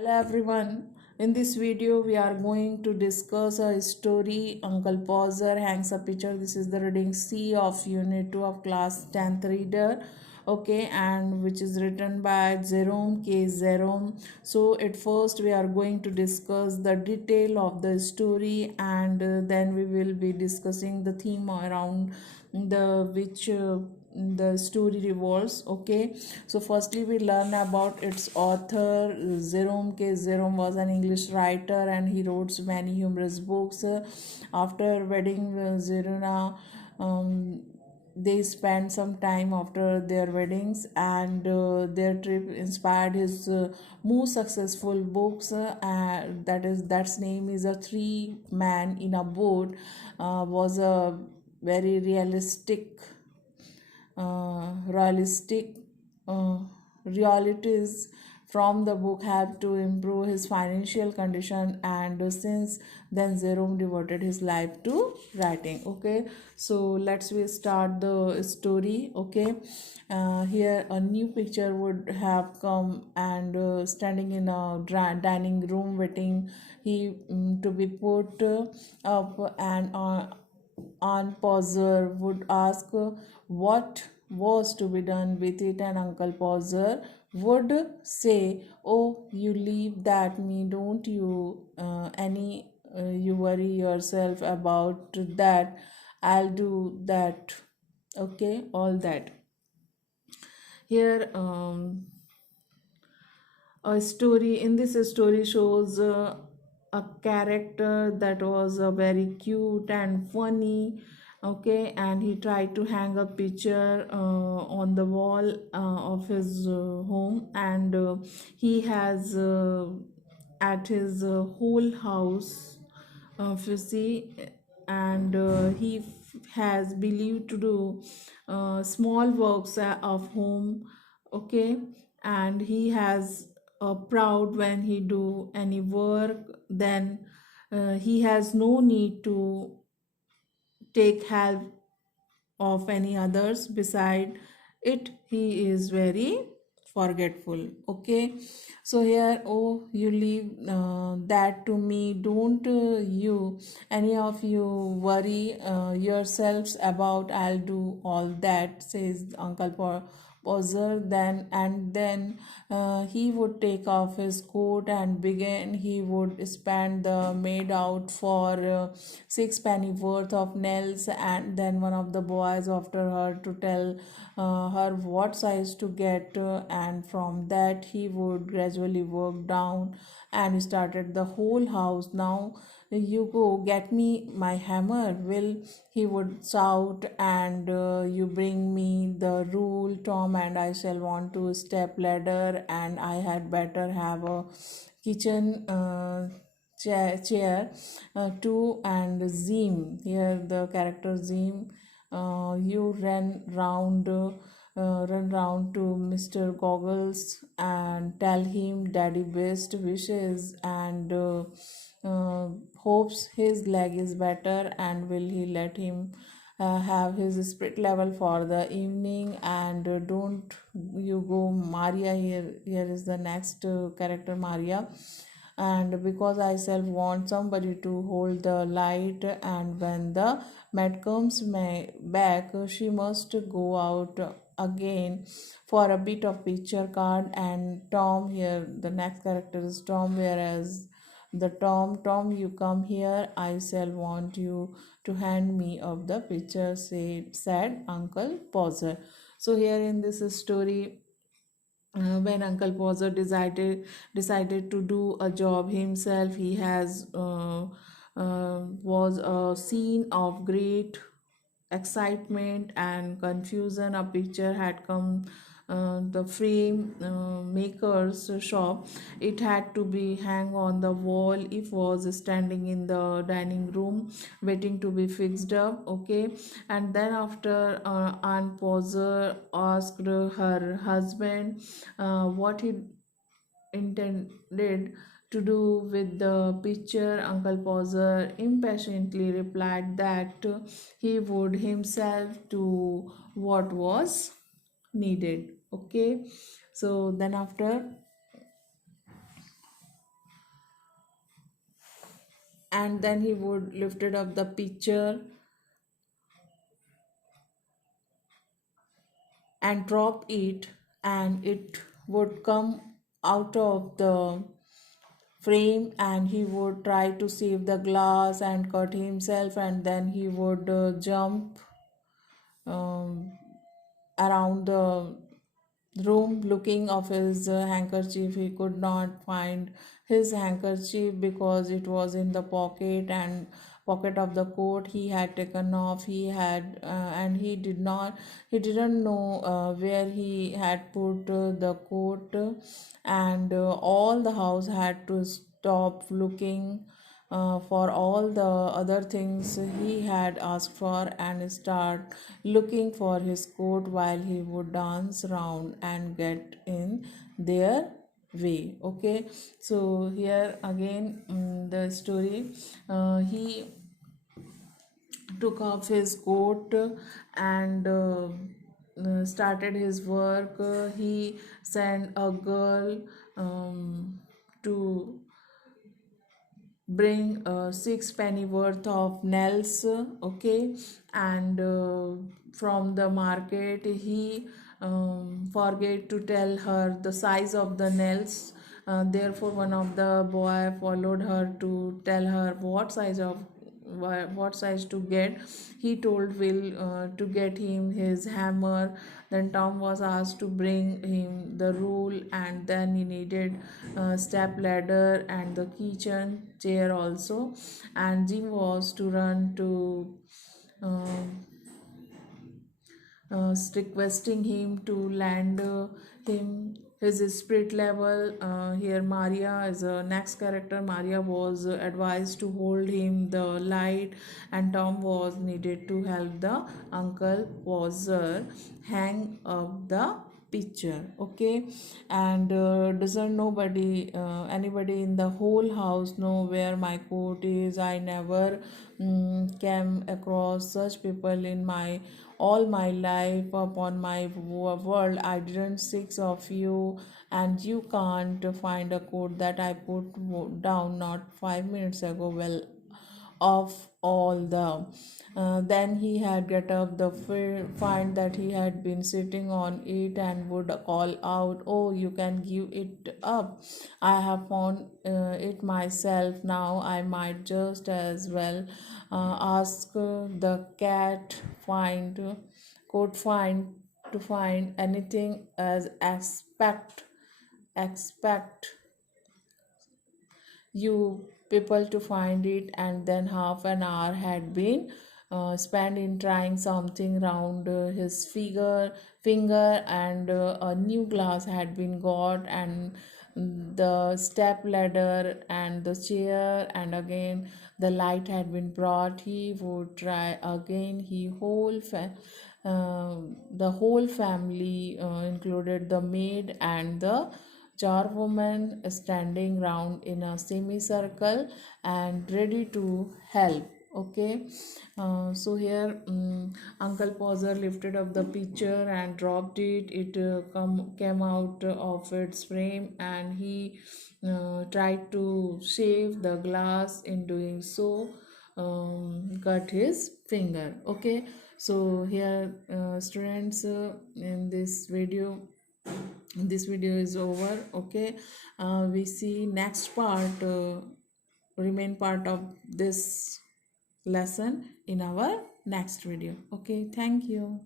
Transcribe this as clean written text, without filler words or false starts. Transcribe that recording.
Hello everyone. In this video, we are going to discuss a story. Uncle Pauser hangs a picture. This is the reading C of Unit 2 of Class 10th Reader. Okay, and which is written by Jerome K. Jerome. So, at first, we are going to discuss the detail of the story, and then we will be discussing the theme around the which the story revolves. Okay, so firstly we learn about its author. Jerome K. Jerome was an English writer and he wrote many humorous books. After wedding Zeruna, they spent some time after their weddings, and their trip inspired his most successful books. That's name is A Three Man in a Boat. Was a very realistic uh, realities from the book helped to improve his financial condition, and since then Jerome devoted his life to writing. Okay, so let's we start the story. Okay, here a new picture would have come, and standing in a dining room waiting he to be put up, and Aunt Pauser would ask what was to be done with it, and Uncle Pauser would say, "Oh, you leave that me, don't you? You worry yourself about that. I'll do that." Okay, all that. Here, a story in this story shows a character that was very cute and funny. Okay, and he tried to hang a picture on the wall of his home, and he has at his whole house you see, and he has believed to do small works of home. Okay, and he has proud when he do any work, then he has no need to take help of any others. Beside it, he is very forgetful. Okay, so here, "Oh, you leave that to me, don't you any of you worry yourselves about. I'll do all that," says Uncle Poser. Then he would take off his coat and begin. He would spend the maid out for 6 penny worth of nails, and then one of the boys after her to tell her what size to get, and from that he would gradually work down and started the whole house. "Now you go get me my hammer, will," he would shout, "and you bring me the rule, Tom, and I shall want to step ladder, and I had better have a kitchen chair too." And Zim, here the character Zim, you run round to Mr. Goggles and tell him Daddy best wishes, and uh, hopes his leg is better, and will he let him have his spirit level for the evening. And don't you go Maria. Here is the next character Maria, and because I self want somebody to hold the light, and when the maid comes back she must go out again for a bit of picture card. And Tom, here the next character is Tom, whereas the Tom, you come here, I shall want you to hand me of the picture, said Uncle Pauser. So here in this story, when Uncle Pauser decided to do a job himself, he has was a scene of great excitement and confusion. A picture had come the frame maker's shop. It had to be hung on the wall. If was standing in the dining room waiting to be fixed up. Okay, and then after Aunt Pauser asked her husband what he intended to do with the picture, Uncle Pauser impatiently replied that he would himself do what was needed. Okay, so then after and then he would lifted up the pitcher and drop it, and it would come out of the frame, and he would try to save the glass and cut himself, and then he would jump um, around the room looking of his handkerchief. He could not find his handkerchief because it was in the pocket of the coat he had taken off. He had and he didn't know where he had put the coat, and all the house had to stop looking for all the other things he had asked for, and start looking for his coat while he would dance around and get in their way. Okay, so here again, the story, he took off his coat and started his work. He sent a girl to bring 6 penny worth of nails. Okay, and from the market he forget to tell her the size of the nails. Therefore one of the boy followed her to tell her what size to get. He told Will to get him his hammer. Then Tom was asked to bring him the rule, and then he needed step ladder and the kitchen chair also. And Jim was to run to uh, requesting him to land him his spirit level. Here Maria is a next character. Maria was advised to hold him the light, and Tom was needed to help the uncle Poser hang up the picture. Okay, and doesn't nobody anybody in the whole house know where my coat is? I never came across such people in my all my life. Upon my world, I didn't six of you, and you can't find a code that I put down not 5 minutes ago. Well, of all the then he had get up the find that he had been sitting on it, and would call out, "Oh, you can give it up. I have found it myself. Now I might just as well ask the cat find could find to find anything as expect you people to find it." And then half an hour had been spent in trying something round his finger, and a new glass had been got, and the step ladder and the chair, and again the light had been brought. He would try again. The whole family included the maid and the charwoman standing round in a semicircle and ready to help. Okay, so here Uncle Poser lifted up the pitcher and dropped it. It came out of its frame, and he tried to shave the glass. In doing so, cut his finger. Okay, so here students, in this video is over. Okay, we see next part, remain part of this lesson in our next video. Okay, thank you.